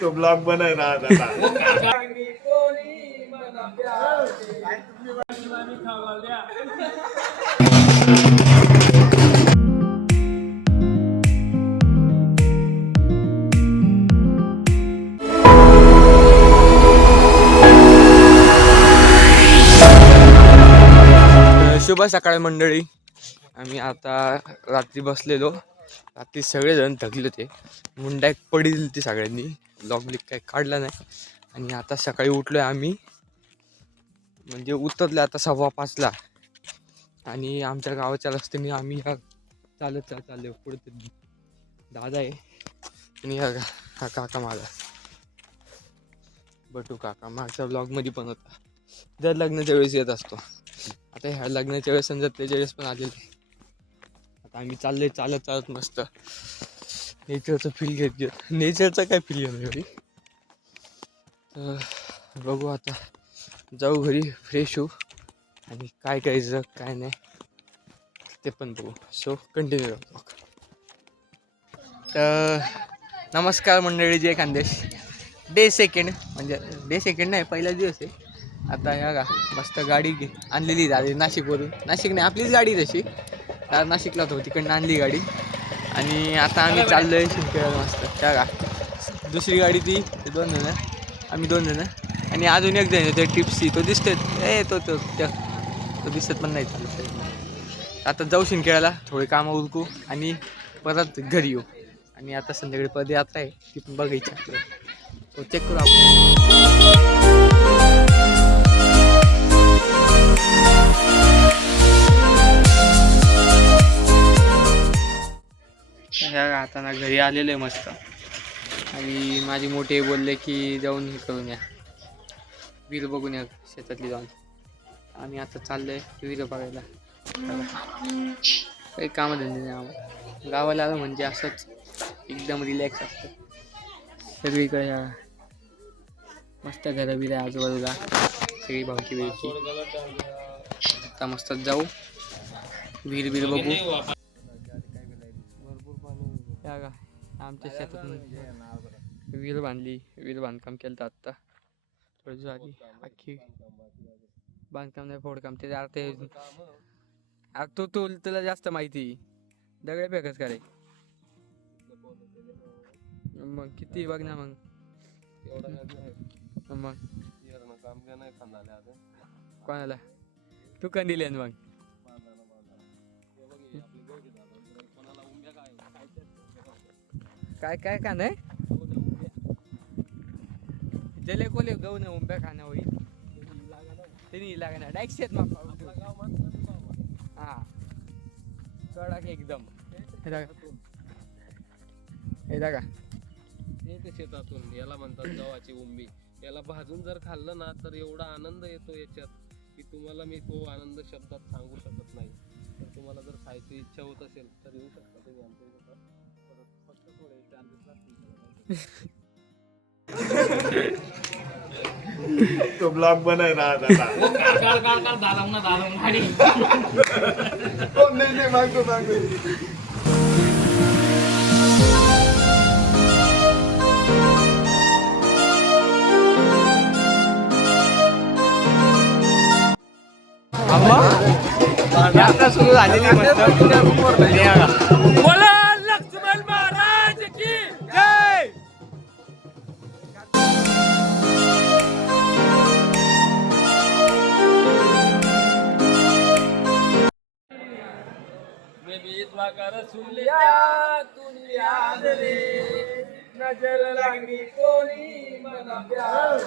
तो ब्लॉग बनाय ना शुभ सकाळ मंडळी. आम्ही आता रात्री बसलेलो. रात्री सगळेजण थकले होते. मुंड्याक पडी दिली होती सगळ्यांनी. लॉग ब्लिक काही काढला नाही. आणि आता सकाळी उठलो आहे आम्ही. म्हणजे उतरले आता सव्वा पाचला. आणि आमच्या गावाच्या रस्त्याने आम्ही ह्या चालत चालत चाललो पुढे. दादा आहे. आणि हा हा काका माझा. बटू काका मागच्या ब्लॉगमध्ये पण होता. दर लग्नाच्या वेळेस येत असतो. आता ह्या लग्नाच्या वेळेस आणि त्याच्या वेळेस पण आलेले. आता आम्ही चाललोय चालत चालत मस्त. नेचरचं फील घेत घेत. नेचरचं काय फील घेणार घरी तर बघू आता. जाऊ घरी फ्रेश होऊ. आणि काय करायचं काय नाही ते पण बघू. सो कंटिन्यू तर नमस्कार मंडळी जे खानदेश डे सेकंड म्हणजे डे सेकंड नाही पहिला दिवस आहे. आता ह्या का मस्त गाडी घे आणलेली झाली नाशिकवरून. नाशिक नाही आपलीच गाडी तशी. नाशिकला होतो तिकडनं आणली गाडी. आणि आता आम्ही चाललो आहे शिंकेला मस्त. त्या का? दुसरी गाडी ती दोन जण. आम्ही दोन जण. आणि अजून एक जण ते टिप्सी. तो दिसतोय. ए तो तो त्या. तो दिसत पण नाही चालत. आता जाऊ शिंकेळाला थोडे कामं उरकू आणि परत घरी येऊ. आणि आता संध्याकाळी पदयात्रा आहे ती पण बघायची तो चेक करू आपण. ह्या आता घरी आलेलो आहे मस्त. आणि माझी मोठे बोलले की जाऊन हे करून या. विहीर बघून या शेतातली जाऊन. आम्ही आता चाललोय विहीर बघायला. काही कामं धंदे नाही आम्हाला. गावाला आलं म्हणजे असंच एकदम रिलॅक्स असतं. सगळीकडे या. मस्त घरं बिरं आहे आजूबाजूला. सगळी भावकी बिरकी आता मस्त जाऊ. विहीर बिर बघू. आमच्या शेतात विहीर बांधली विहीर बांधकाम केलं तर आत्ता. थोडी झाली अख्खी बांधकाम नाही फोडकाम. ते आता ते अरे तू तू तुला जास्त माहिती. दगडे फेकच का रे? मग किती बघ ना मग. मग. कोणाला? तू का दिले मग? काय काय खाणं नाही जले कोले गहू उंब्या खाणं होईल. त्यांनी लागणार. डायक शेत मग हा. कडक एकदम. हे बघा. हे येते शेतातून याला म्हणतात गव्हाची उंबी. याला भाजून जर खाल्लं ना तर एवढा आनंद येतो याच्यात की तुम्हाला मी तो आनंद शब्दात सांगू शकत नाही. तर तुम्हाला जर खायची इच्छा होत असेल तर येऊ शकता तुम्ही आमच्या तो ब्लॉग बनाय ना आता. हो, नाही नाही मागतो मागतो. यात्रा सुरू झालेली मस्त. नजर लागली कोणी मला प्यार